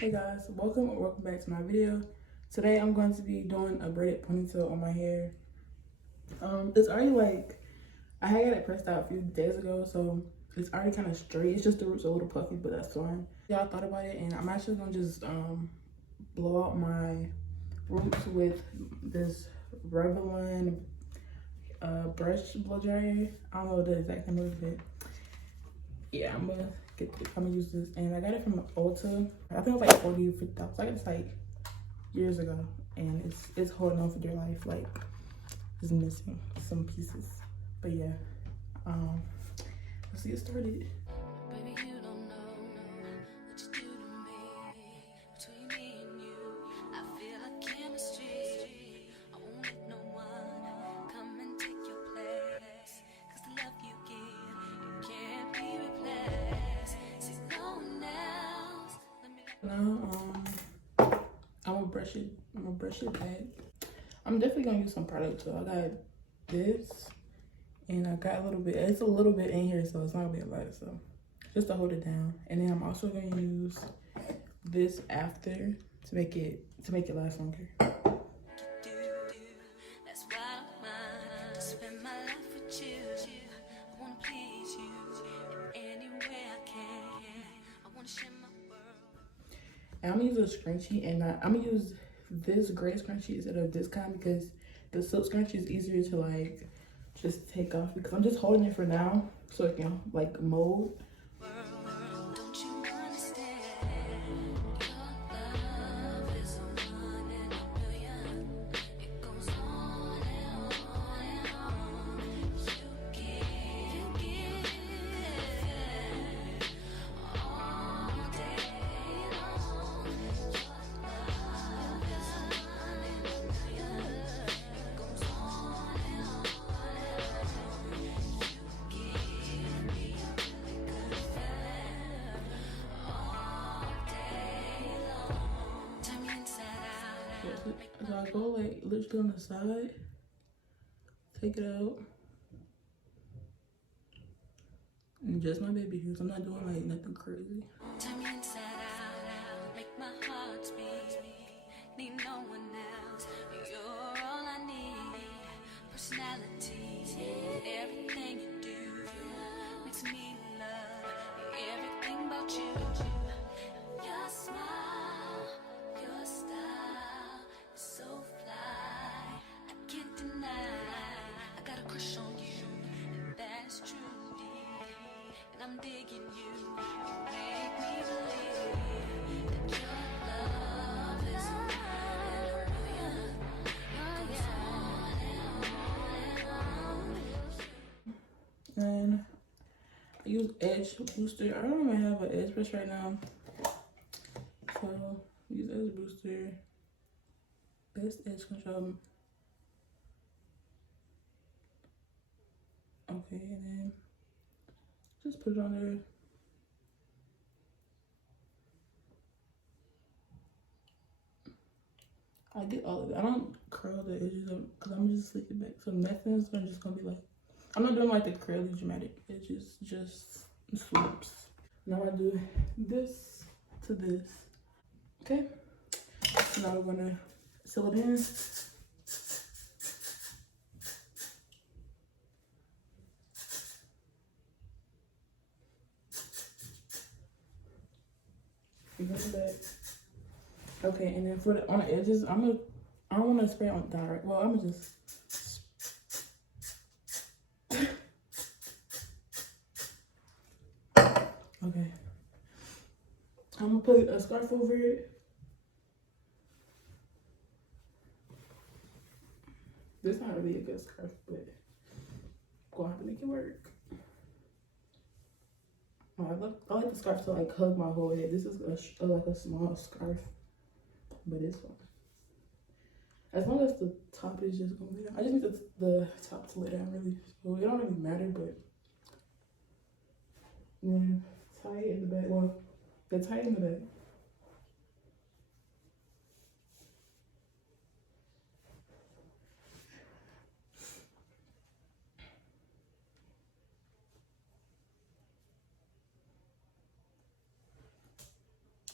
Hey guys, welcome back to my video. Today I'm going to be doing a braided ponytail on my hair. It's already like, I had it pressed out a few days ago, so it's already kind of straight. It's just the roots are a little puffy, but that's fine. Y'all thought about it, and I'm actually gonna just blow out my roots with this Revlon brush blow dryer. I don't know the exact name of it. Yeah, I'm gonna use this, and I got it from Ulta. I think it was like 40, 50. I got this like years ago, and it's holding on for dear life. Like, it's missing some pieces, but yeah. Let's get started. Baby, you don't know what you do to me. Between me and you, I feel like chemistry. I won't let no one come and take your place. 'Cause the love you give, it can't be replaced. See, no one else. Now, I'm gonna brush it back. I'm definitely gonna use some product too. I got this, and I got it's a little bit in here, so it's not gonna be a lot, so just to hold it down. And then I'm also gonna use this after to make it last longer. That's why I don't mind to spend my life with you. I wanna please you in any way I can. I wanna share my world. And I'm gonna use a scrunchie, and I'm gonna use this gray scrunchie instead of this kind because the silk scrunchie is easier to like just take off, because I'm just holding it for now so it can like mold. Don't you understand? Your love is a 1 in a million. It goes on and on and on. You give all day long. Your love is a 1 in a million. It goes on and on and on. You give me a really good feeling all day long. Turn me inside out. So I go like literally on the side, take it out, and just my baby hairs. I'm not doing like nothing crazy. Turn me inside out. Make my heart speak. Need no one else. You're all I need. Personality, everything you do makes me love everything about you. Your smile, your style is so fly. I can't deny. I got a crush on you, and that's true. And I'm digging you. You make me believe that your love is a 1 in a million. It goes on and on and on. And I use edge booster. I don't even have an edge brush right now, so use edge booster. Best edge control. Okay, and then just put it on there. I get all of it. I don't curl the edges up because I'm just slick it back. So nothing's just gonna be like, I'm not doing like the curly dramatic edges, just swoops. Now I do this to this. Okay. So now we're gonna seal it in. Okay, and then for on the edges, I don't want to spray on direct. Well, I'm gonna just. Okay. I'm gonna put a scarf over it. This is not really a good scarf, but I'm gonna have to make it work. Oh, I like the scarf to like hug my whole head. This is like a small scarf, but it's fine. As long as the top is just gonna lay down. I just need the top to lay down really. So it don't really matter, but yeah, tie it in the back. Well, the tie it in the back.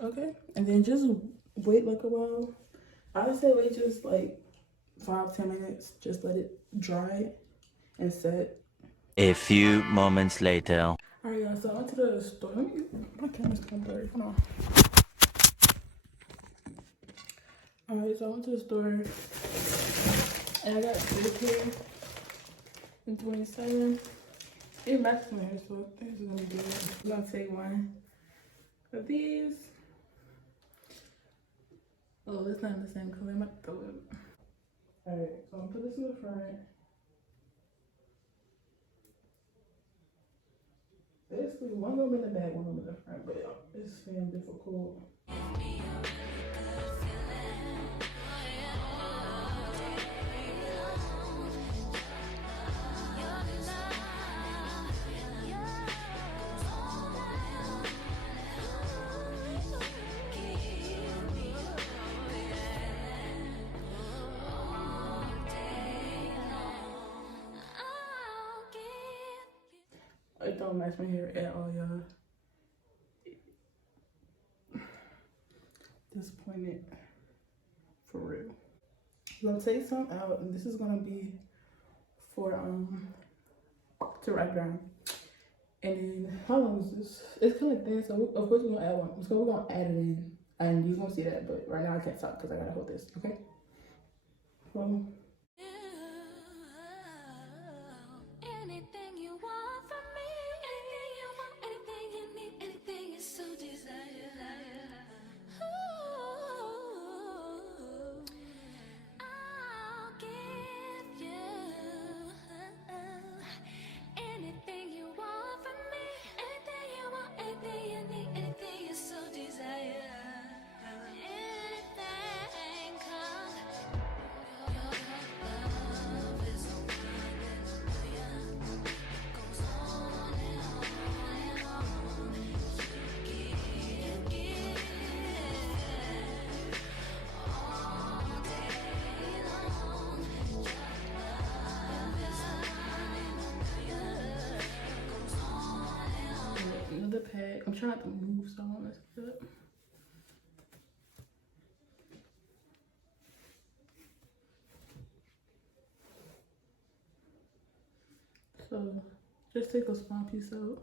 Okay, and then just wait like a while. I would say wait just like 5-10 minutes. Just let it dry and set. A few moments later. Alright, y'all. So I went to the store. My camera's kind of blurry. Hold on. Alright, so I went to the store and I got this hair in 27. It matches my hair, so I think this is gonna be good. I'm gonna take one of these. Oh, it's not in the same color. I'm about to throw it. Alright, so I'm gonna put this in the front. Basically, one of them in the back, one of them in the front, but it's being difficult. It don't match my hair at all, y'all. Disappointed. For real. I'm gonna take some out, and this is gonna be for to wrap down. And then how long is this? It's kind of thin, so of course we're gonna add one. So we're gonna add it in, and you're gonna see that. But right now I can't talk because I gotta hold this. Okay. Well. Anything you want from me, anything you want, anything you need, anything you so desire. Ooh, I'll give you anything you want from me, anything you want, anything you need, anything you so desire. Anything, 'cause your love is a wonder. Goes on and on and on. You give all day long. Your love is running over you. Goes on and on. Another pack. I'm trying not to move, so I won't mess it up. So just take a small piece out.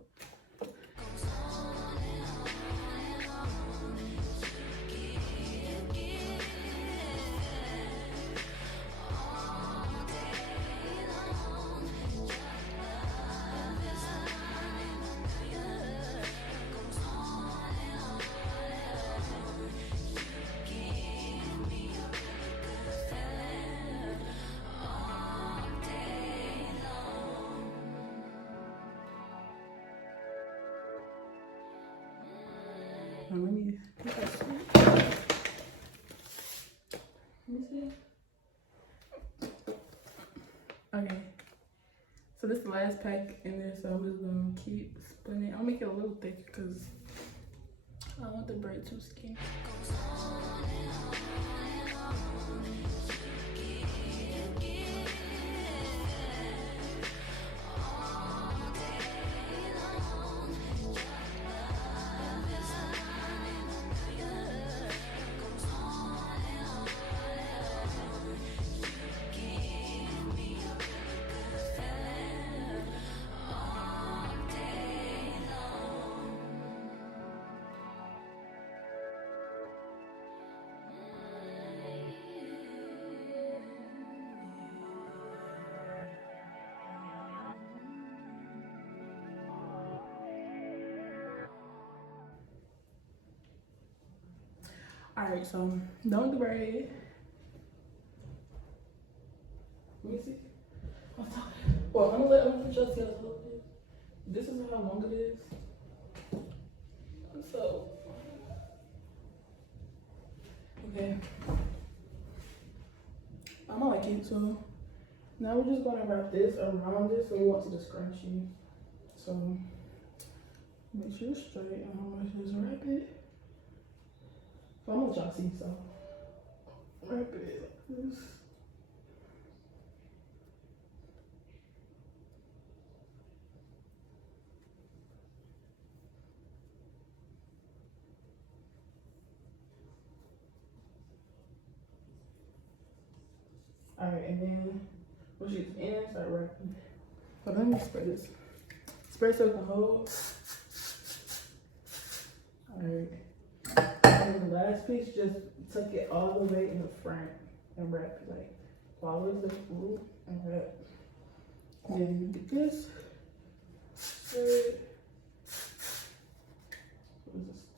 Now let me see. Okay. So this is the last pack in there, so I'm just gonna keep spinning. I'll make it a little thick because I don't want the braid too skinny. Alright, so don't do braid. Let me see. Well, I'm gonna put y'all see how tall it is. This is how long it is. So, okay. I'm gonna like it, so now we're just gonna wrap this around it so we want to the scrunchie. So, make sure it's straight and how much is wrap it. So I'm gonna let y'all see, so wrap it like this. Alright, and then push it in, start wrapping. So let me spread this. Spread so it can hold. Alright. And then the last piece, just tuck it all the way in the front and wrap it like follow the spool and wrap. And then you get this. Spread.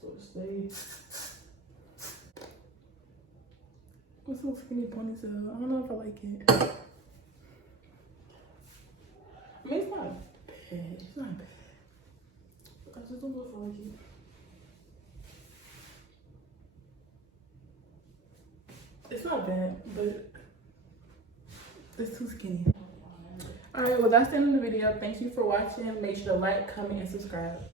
So it stays. What's so skinny ponytail? I don't know if I like it. I mean, it's not bad. It's not bad. I just don't know if I like it. It's not bad, but it's too skinny. Alright, well that's the end of the video. Thank you for watching. Make sure to like, comment, and subscribe.